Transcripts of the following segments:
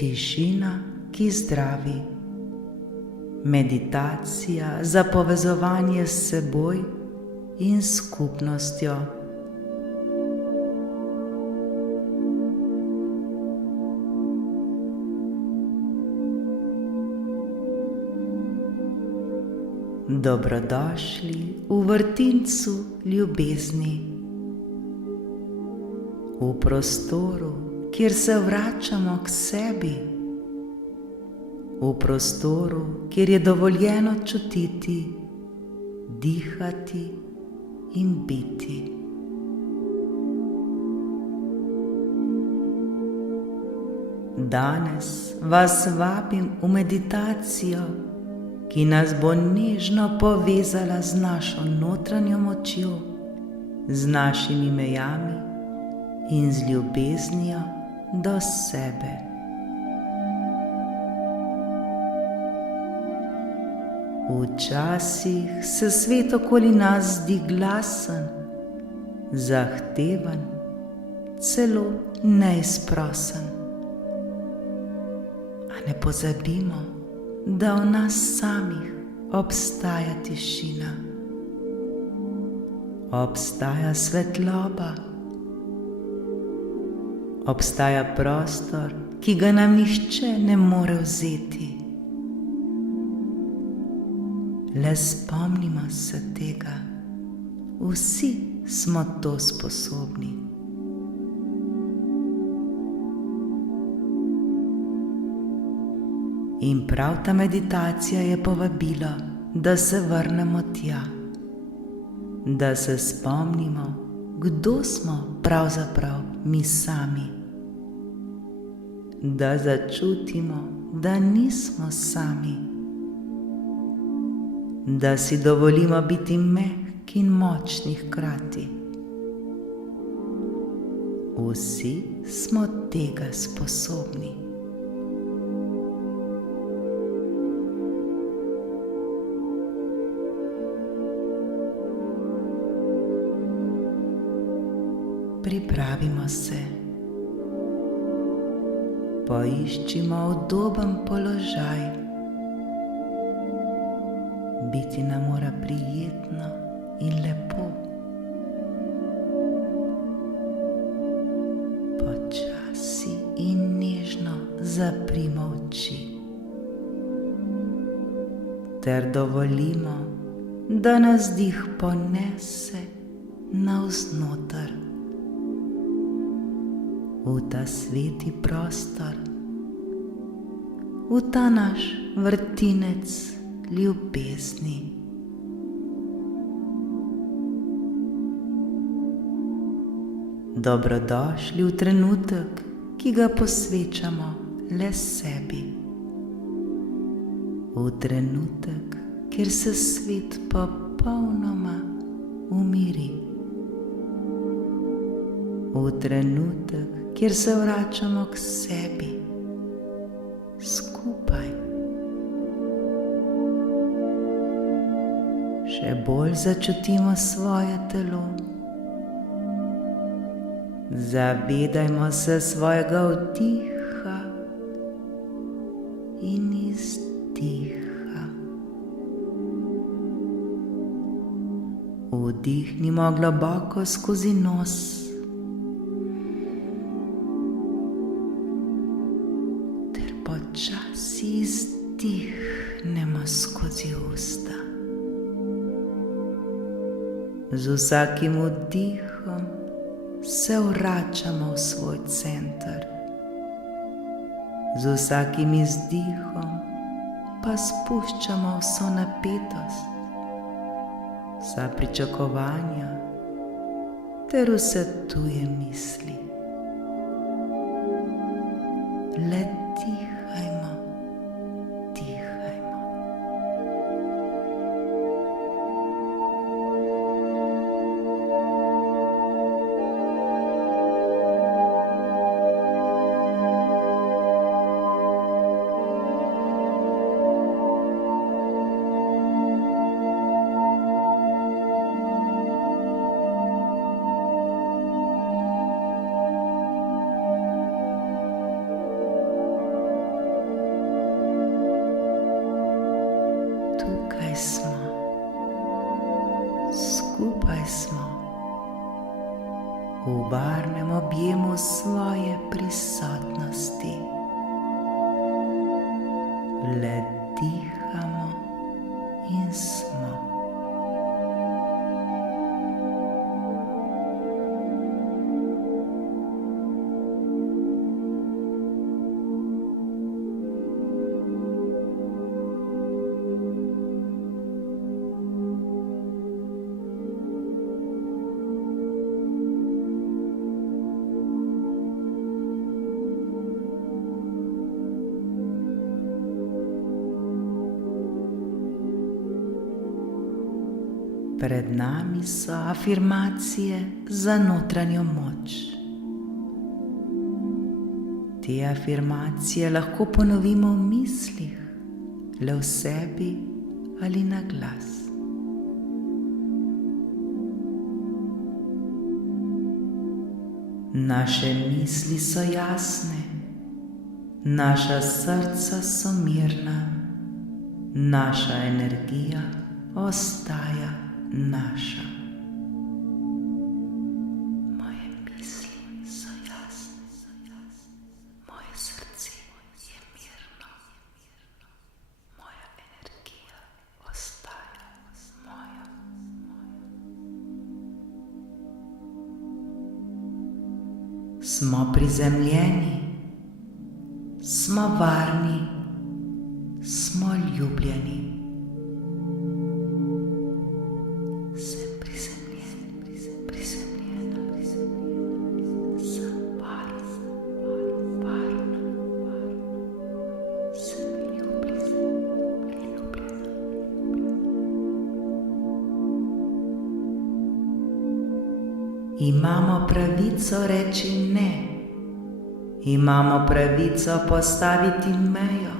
Tišina, ki zdravi. Meditacija za povezovanje s seboj in skupnostjo. Dobrodošli v vrtincu ljubezni. V prostoru, kjer se vračamo k sebi. V prostoru, kjer je dovoljeno čutiti, dihati in biti. Danes vas vabim v meditacijo, ki nas bo nežno povezala z našo notranjo močjo, z našimi mejami in z ljubeznijo do sebe. Včasih se svet okoli nas zdi glasen, zahteven, celo neizprosen. A ne pozabimo, da v nas samih obstaja tišina, obstaja svetloba, obstaja prostor, ki ga nam nihče ne more vzeti. Le spomnimo se tega, vsi smo to sposobni. In prav ta meditacija je povabilo, da se vrnemo tja, da se spomnimo, kdo smo pravzaprav mi sami, da začutimo, da nismo sami, da si dovolimo biti mehki in močni hkrati. Vsi smo tega sposobni. Pripravimo se, poiščimo udoben položaj. Biti nam mora prijetno in lepo. Počasi in nežno zaprimo oči, ter dovolimo, da nas dih ponese navznoter, v ta sveti prostor, v ta naš vrtinec ljubezni. Dobrodošli v trenutek, ki ga posvečamo le sebi. V trenutek, kjer se svet popolnoma umiri. V trenutek, kjer se vračamo k sebi, skupaj. Še bolj začutimo svoje telo. Zavedajmo se svojega vdiha in izdiha. Vdihnimo globoko skozi nos. Počasi izdihnemo skozi usta. Z vsakim vdihom se vračamo v svoj center. Z vsakim izdihom pa spuščamo vso napetost, vsa pričakovanja ter vse tuje misli. Le dihajmo, dihajmo. Tukaj smo, skupaj smo, v varnem objemu svoje prisotnosti. Le dihamo in smo. Pred nami so afirmacije za notranjo moč. Te afirmacije lahko ponovimo v mislih, le v sebi ali na glas. Naše misli so jasne, naša srca so mirna, naša energija ostaja naša. Moje misli so jasne, moje srce je mirno, moja energija ostaja moja. Smo prizemljeni, smo varni, smo ljubljeni. Imamo pravico reči ne, imamo pravico postaviti mejo.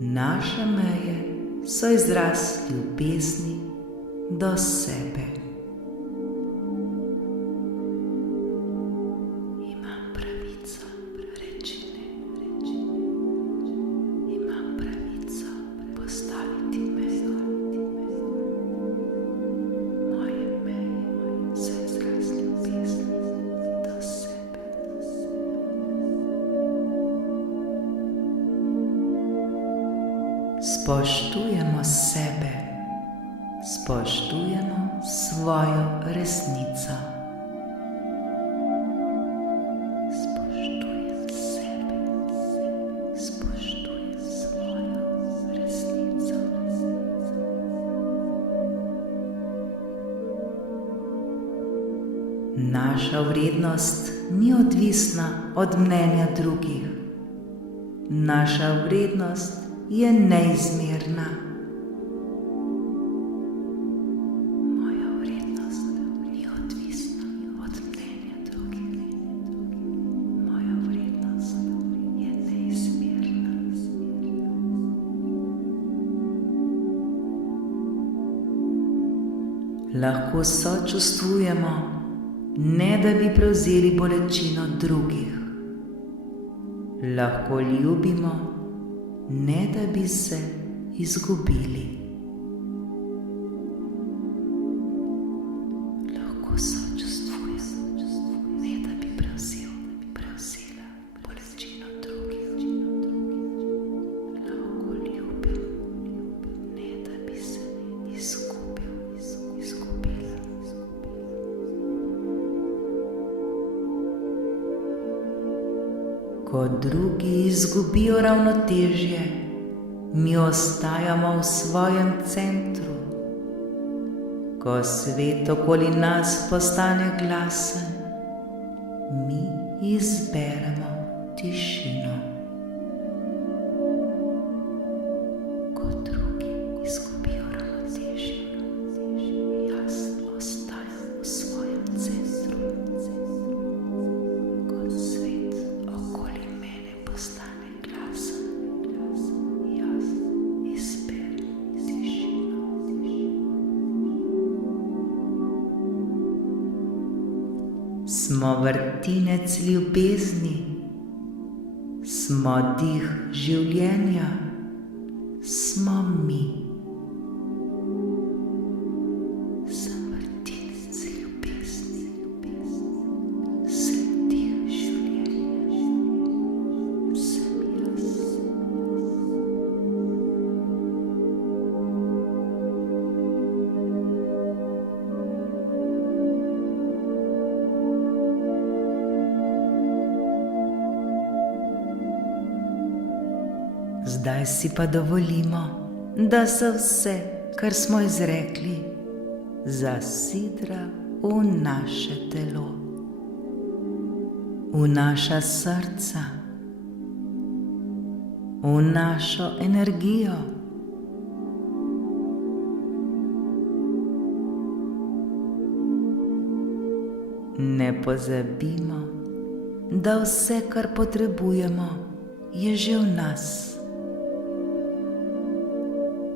Naše meje so izraz ljubezni do sebe. Imam pravico reči ne, imam pravico postaviti mejo. Spoštujemo sebe, spoštujemo svojo resnico. Spoštujem sebe, spoštujem svojo resnico. Naša vrednost ni odvisna od mnenja drugih. Naša vrednost je neizmerna. Moja vrednost ni odvisna od mnenja drugih. Moja vrednost je neizmerna. Lahko sočustvujemo, ne da bi prevzeli bolečino drugih. Lahko ljubimo, ne da bi se izgubili. Lahko sočustvujem, ne da bi prevzela bolečino drugih. Lahko ljubim, ne da bi se izgubila. Ko drugi izgubijo ravnotežje, mi ostajamo v svojem centru. Ko svet okoli nas postane glasen, mi izberemo tišino. Ko drugi izgubijo ravnotežje, jaz ostajam v svojem centru. Ko svet okoli mene postane glasen, jaz izberem tišino. Smo vrtinec ljubezni, smo dih življenja, smo mi. Zdaj si pa dovolimo, da se vse, kar smo izrekli, zasidra v naše telo, v naša srca, v našo energijo. Ne pozabimo, da vse, kar potrebujemo, je že v nas.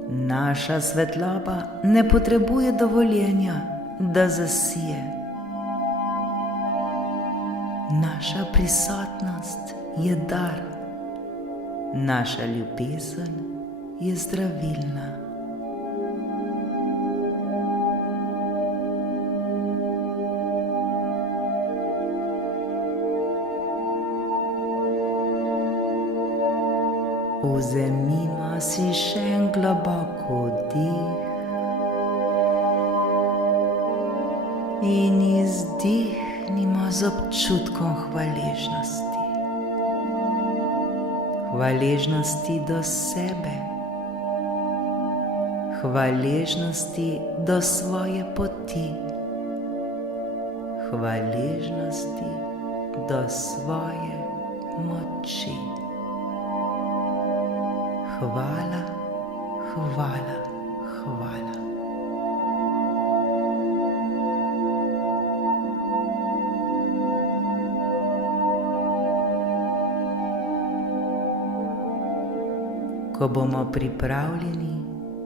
Naša svetloba ne potrebuje dovoljenja, da zasije. Naša prisotnost je dar, naša ljubezen je zdravilna. Vzemimo si še en globok vdih in izdihnimo z občutkom hvaležnosti. Hvaležnosti do sebe, hvaležnosti do svoje poti, hvaležnosti do svoje moči. Hvala, hvala, hvala. Ko bomo pripravljeni,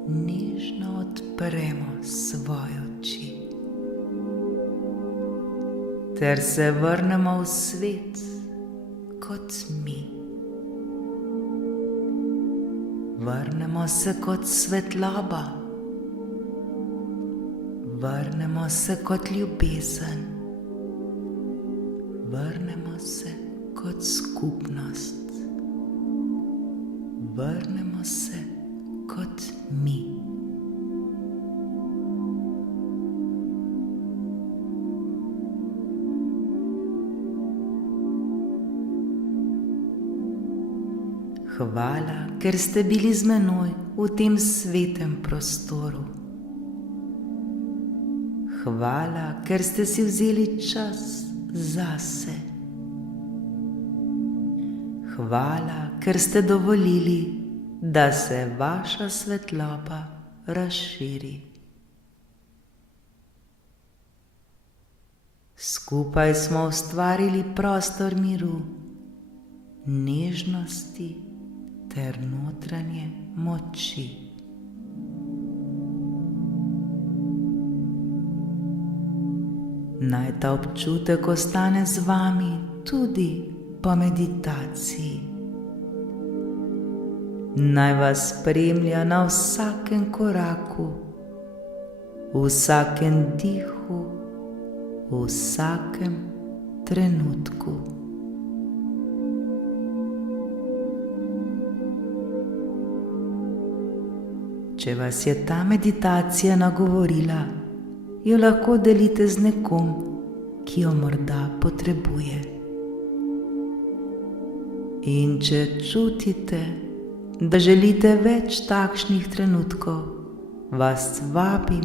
nežno odpremo svoje oči ter se vrnemo v svet kot mi. Vrnemo se kot svetloba, vrnemo se kot ljubezen, vrnemo se kot skupnost, vrnemo se kot mi. Hvala, ker ste bili z menoj v tem svetem prostoru. Hvala, ker ste si vzeli čas zase. Hvala, ker ste dovolili, da se vaša svetloba razširi. Skupaj smo ustvarili prostor miru, nežnosti ter notranje moči. Naj ta občutek ostane z vami tudi po meditaciji. Naj vas spremlja na vsakem koraku, v vsakem dihu, v vsakem trenutku. Če vas je ta meditacija nagovorila, jo lahko delite z nekom, ki jo morda potrebuje. In če čutite, da želite več takšnih trenutkov, vas vabim,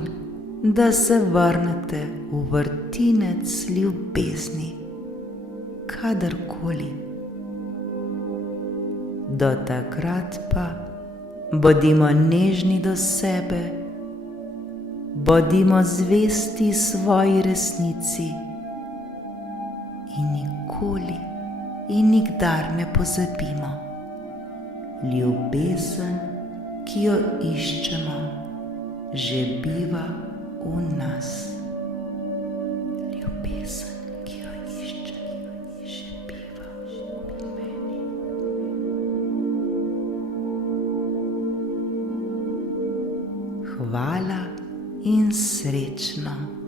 da se vrnete v vrtinec ljubezni, kadarkoli. Do takrat pa bodimo nežni do sebe, bodimo zvesti svoji resnici in nikoli in nikdar ne pozabimo. Ljubezen, ki jo iščemo, že biva v nas. Ljubezen, ki jo iščemo, že biva v meni. Hvala in srečno.